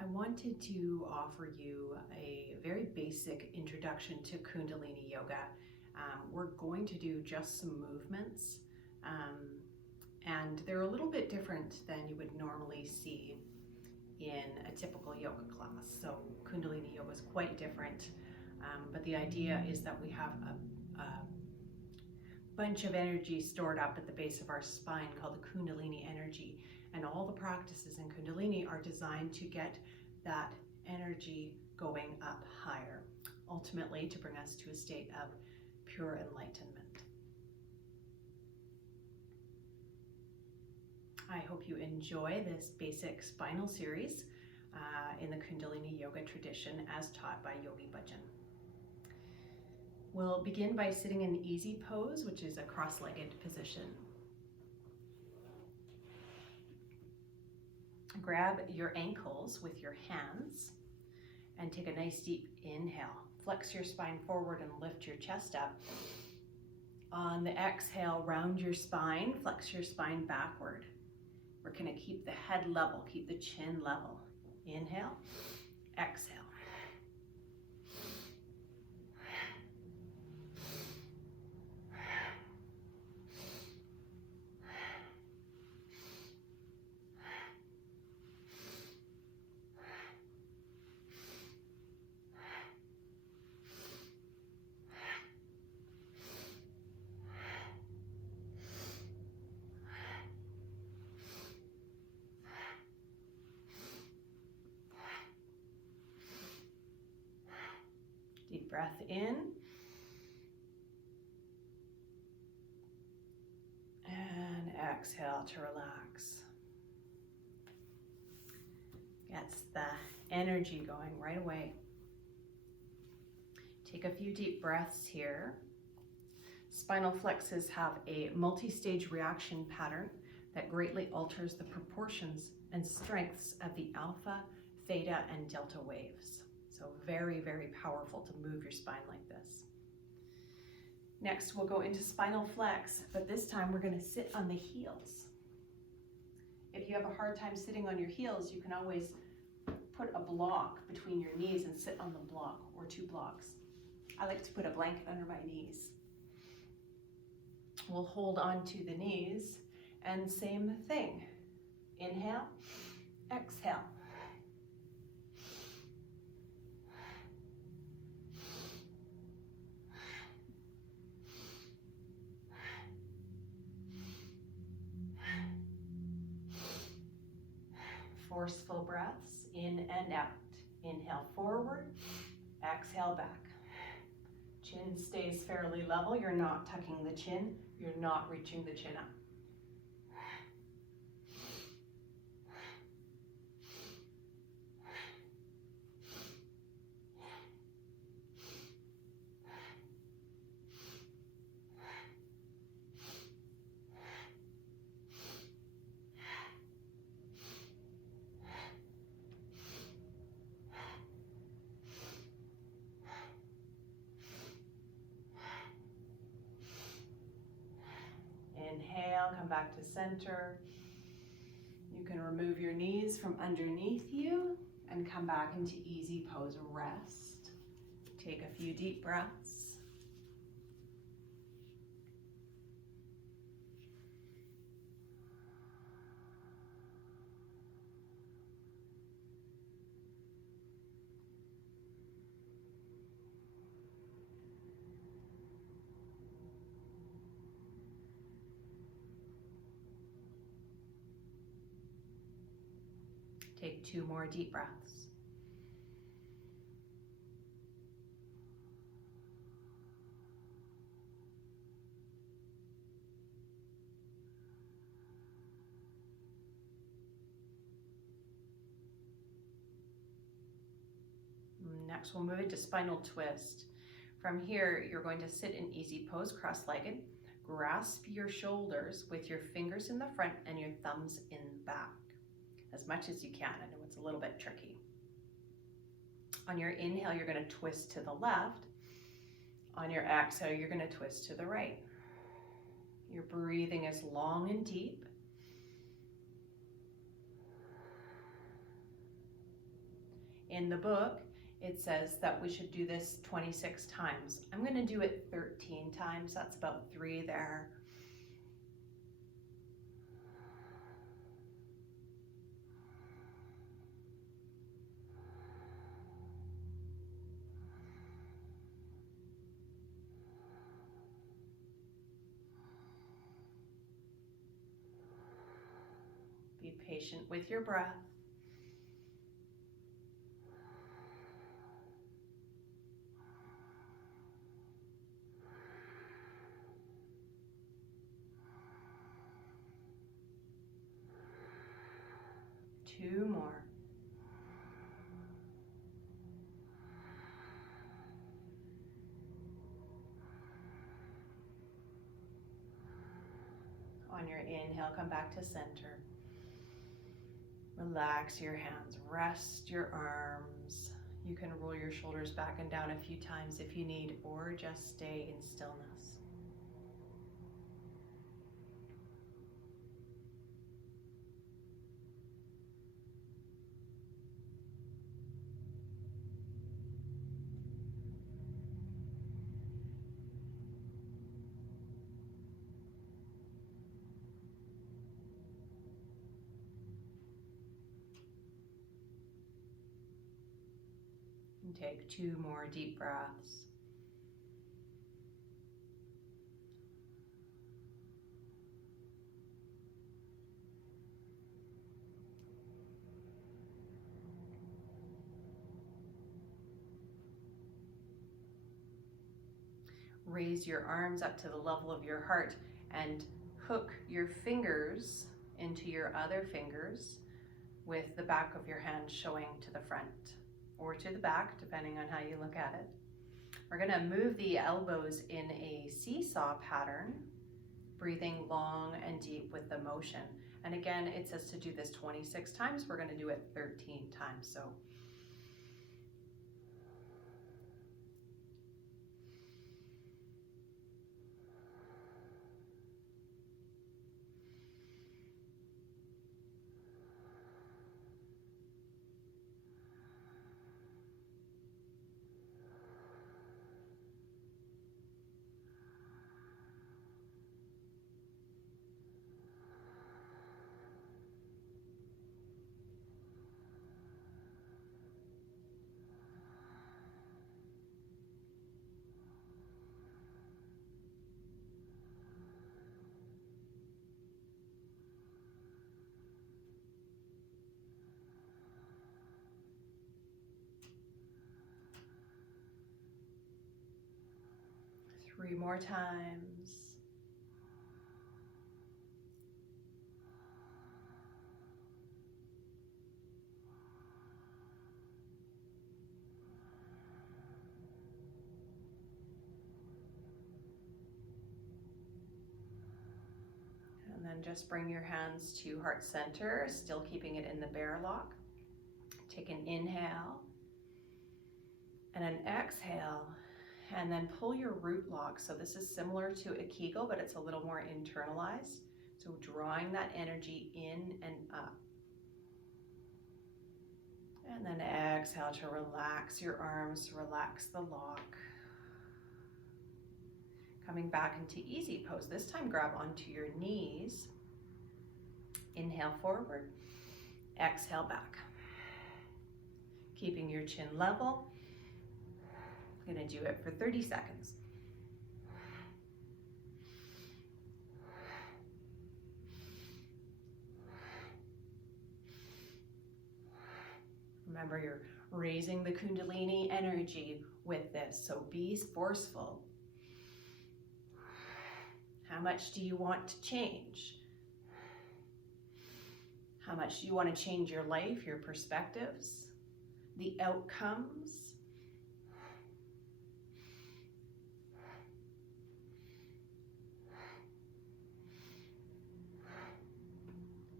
I wanted to offer you a very basic introduction to Kundalini Yoga. We're going to do just some movements, and they're a little bit different than you would normally see in a typical yoga class. So Kundalini Yoga is quite different, but the idea is that we have a bunch of energy stored up at the base of our spine called the Kundalini energy. And all the practices in Kundalini are designed to get that energy going up higher, ultimately to bring us to a state of pure enlightenment. I hope you enjoy this basic spinal series in the Kundalini Yoga tradition as taught by Yogi Bhajan. We'll begin by sitting in easy pose, which is a cross-legged position. Grab your ankles with your hands and take a nice deep inhale. Flex your spine forward and lift your chest up. On the exhale, round your spine, flex your spine backward. We're going to keep the head level, keep the chin level. Inhale, exhale. Deep breath in. And exhale to relax. Gets the energy going right away. Take a few deep breaths here. Spinal flexes have a multi-stage reaction pattern that greatly alters the proportions and strengths of the alpha, theta, and delta waves. So very, very powerful to move your spine like this. Next, we'll go into spinal flex, but this time we're going to sit on the heels. If you have a hard time sitting on your heels, you can always put a block between your knees and sit on the block or two blocks. I like to put a blanket under my knees. We'll hold on to the knees and same thing. Inhale, exhale. Forceful breaths in and out. Inhale forward, exhale back. Chin stays fairly level. You're not tucking the chin. You're not reaching the chin up. Inhale, come back to center. You can remove your knees from underneath you and come back into easy pose, rest. Take a few deep breaths. Take 2 more deep breaths. Next, we'll move into spinal twist. From here, you're going to sit in easy pose, cross-legged. Grasp your shoulders with your fingers in the front and your thumbs in the back as much as you can. I know it's a little bit tricky. On your inhale, you're going to twist to the left. On your exhale, you're going to twist to the right. Your breathing is long and deep. in the book, it says that we should do this 26 times. I'm going to do it 13 times. That's about 3 there. Be patient with your breath. Two more. On your inhale, come back to center. Relax your hands, rest your arms. You can roll your shoulders back and down a few times if you need, or just stay in stillness. And take 2 more deep breaths. Raise your arms up to the level of your heart and hook your fingers into your other fingers with the back of your hand showing to the front or to the back, depending on how you look at it. We're going to move the elbows in a seesaw pattern, breathing long and deep with the motion. And again, it says to do this 26 times. We're going to do it 13 times. So three more times. And then just bring your hands to heart center, still keeping it in the bear lock. Take an inhale and an exhale, and then pull your root lock. So this is similar to a Kegel, but it's a little more internalized. So drawing that energy in and up. And then exhale to relax your arms, relax the lock. Coming back into easy pose. This time grab onto your knees. Inhale forward, exhale back. Keeping your chin level. I'm going to do it for 30 seconds. Remember, you're raising the Kundalini energy with this, so be forceful. How much do you want to change? How much do you want to change your life, your perspectives, the outcomes?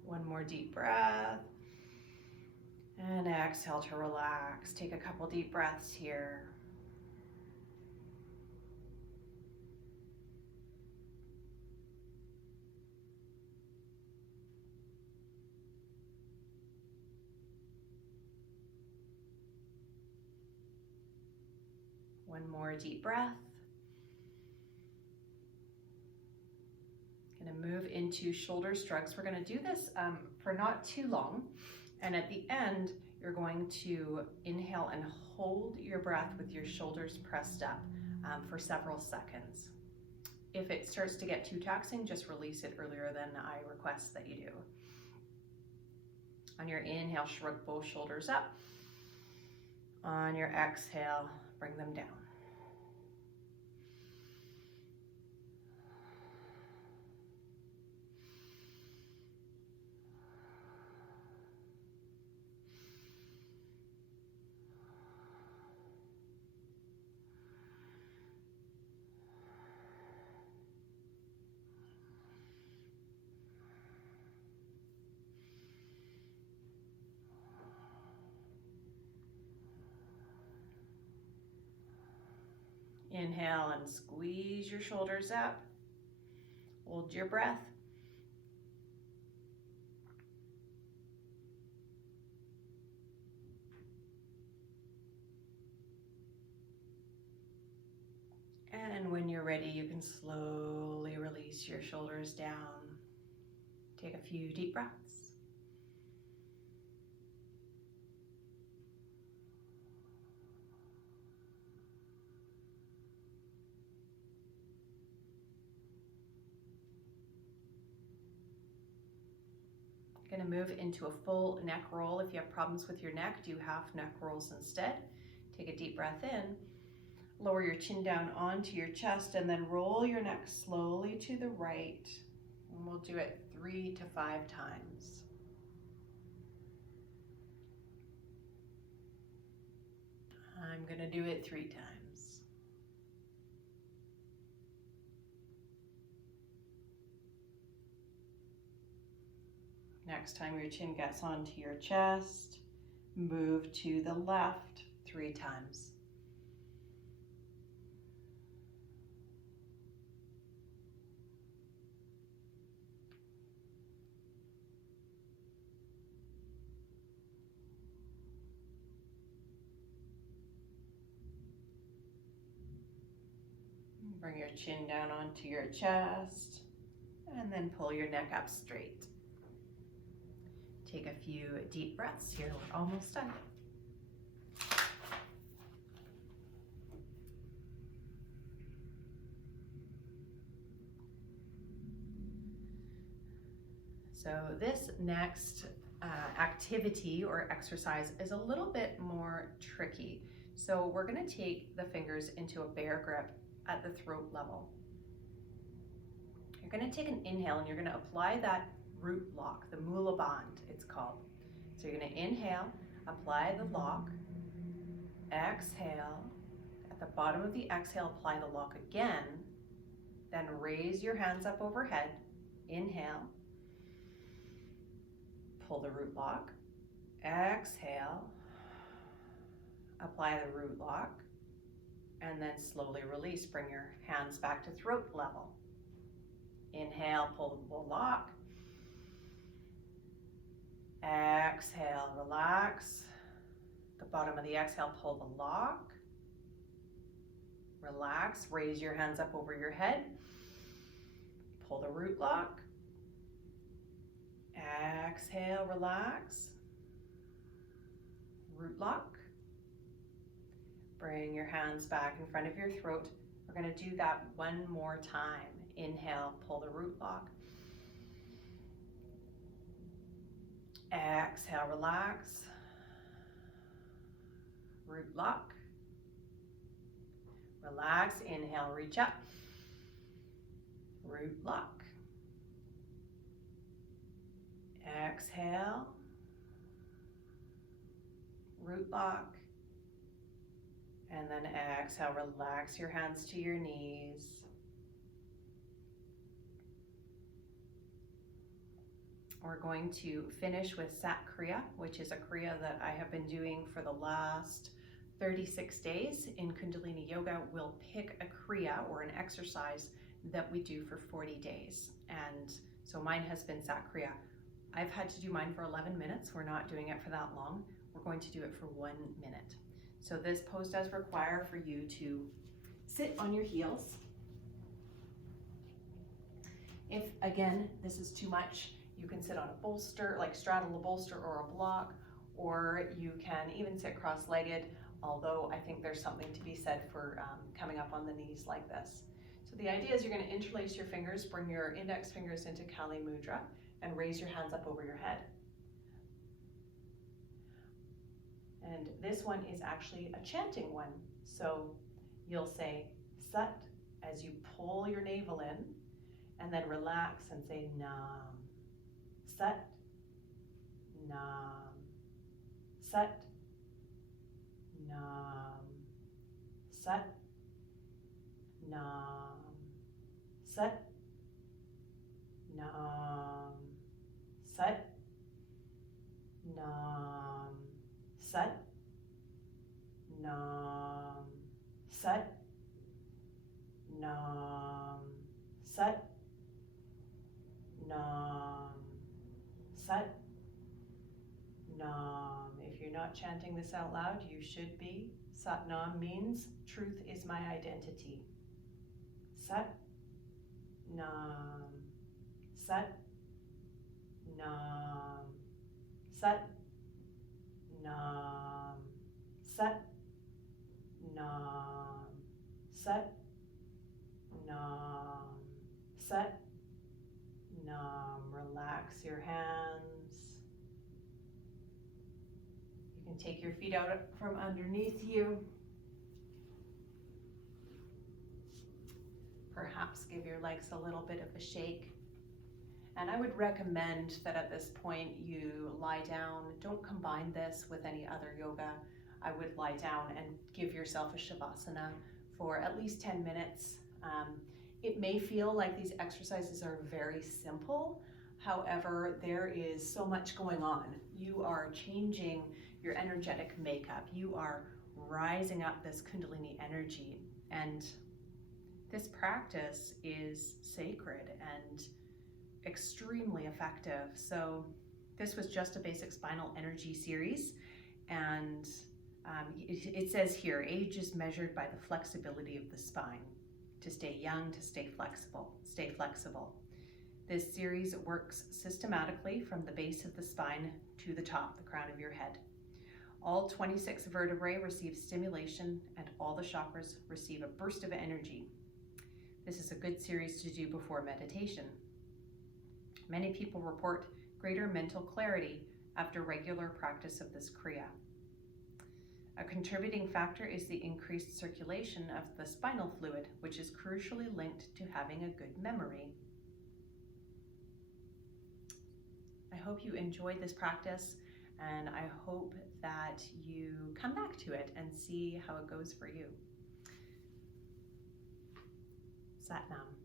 One more deep breath. And exhale to relax. Take a couple deep breaths here. One more deep breath. Going to move into shoulder shrugs. We're going to do this for not too long. And at the end, you're going to inhale and hold your breath with your shoulders pressed up for several seconds. If it starts to get too taxing, just release it earlier than I request that you do. On your inhale, shrug both shoulders up. On your exhale, bring them down. Inhale and squeeze your shoulders up. Hold your breath. And when you're ready, you can slowly release your shoulders down. Take a few deep breaths. Going to move into a full neck roll. If you have problems with your neck, do half neck rolls instead. Take a deep breath in, lower your chin down onto your chest, and then roll your neck slowly to the right. And we'll do it 3 to 5 times. I'm going to do it 3 times. Next time your chin gets onto your chest, move to the left 3 times. Bring your chin down onto your chest, and then pull your neck up straight. Take a few deep breaths here. We're almost done. So this next activity or exercise is a little bit more tricky. So we're going to take the fingers into a bear grip at the throat level. You're going to take an inhale and you're going to apply that root lock, the Mula Band it's called. So you're going to inhale, apply the lock, exhale. At the bottom of the exhale, apply the lock again, then raise your hands up overhead, inhale, pull the root lock, exhale, apply the root lock, and then slowly release. Bring your hands back to throat level. Inhale, pull the lock, exhale, relax. The bottom of the exhale, pull the lock. Relax, raise your hands up over your head. Pull the root lock. Exhale, relax. Root lock. Bring your hands back in front of your throat. We're going to do that one more time. Inhale, pull the root lock. Exhale, relax. Root lock. Relax, inhale, reach up. Root lock. Exhale. Root lock. And then exhale, relax your hands to your knees. We're going to finish with Sat Kriya, which is a Kriya that I have been doing for the last 36 days. In Kundalini Yoga, we'll pick a Kriya or an exercise that we do for 40 days. And so mine has been Sat Kriya. I've had to do mine for 11 minutes. We're not doing it for that long. We're going to do it for 1 minute. So this pose does require for you to sit on your heels. If, again, this is too much, you can sit on a bolster, like straddle a bolster or a block, or you can even sit cross-legged, although I think there's something to be said for coming up on the knees like this. So the idea is you're going to interlace your fingers, bring your index fingers into Kali Mudra, and raise your hands up over your head. And this one is actually a chanting one. So you'll say Sat as you pull your navel in, and then relax and say Nam. Sat, Nam. Sat, Nam. Sat, Nam. Sat, Nam. Sat, Nam. Sat, Nam. Sat, Nam. Sat, Nam. Sat, Nam. If you're not chanting this out loud, you should be. Sat Nam means truth is my identity. Sat, Nam. Sat, Nam. Sat, Nam. Sat, Nam. Sat, Nam. Sat, Nam. Relax your hands. You can take your feet out from underneath you. Perhaps give your legs a little bit of a shake. And I would recommend that at this point you lie down. Don't combine this with any other yoga. I would lie down and give yourself a Shavasana for at least 10 minutes. It may feel like these exercises are very simple. However, there is so much going on. You are changing your energetic makeup. You are rising up this Kundalini energy. And this practice is sacred and extremely effective. So this was just a basic spinal energy series, and it says here, age is measured by the flexibility of the spine. To stay young, to stay flexible, stay flexible. This series works systematically from the base of the spine to the top, the crown of your head. All 26 vertebrae receive stimulation, and all the chakras receive a burst of energy. This is a good series to do before meditation. Many people report greater mental clarity after regular practice of this Kriya. A contributing factor is the increased circulation of the spinal fluid, which is crucially linked to having a good memory. I hope you enjoyed this practice, and I hope that you come back to it and see how it goes for you. Sat Nam.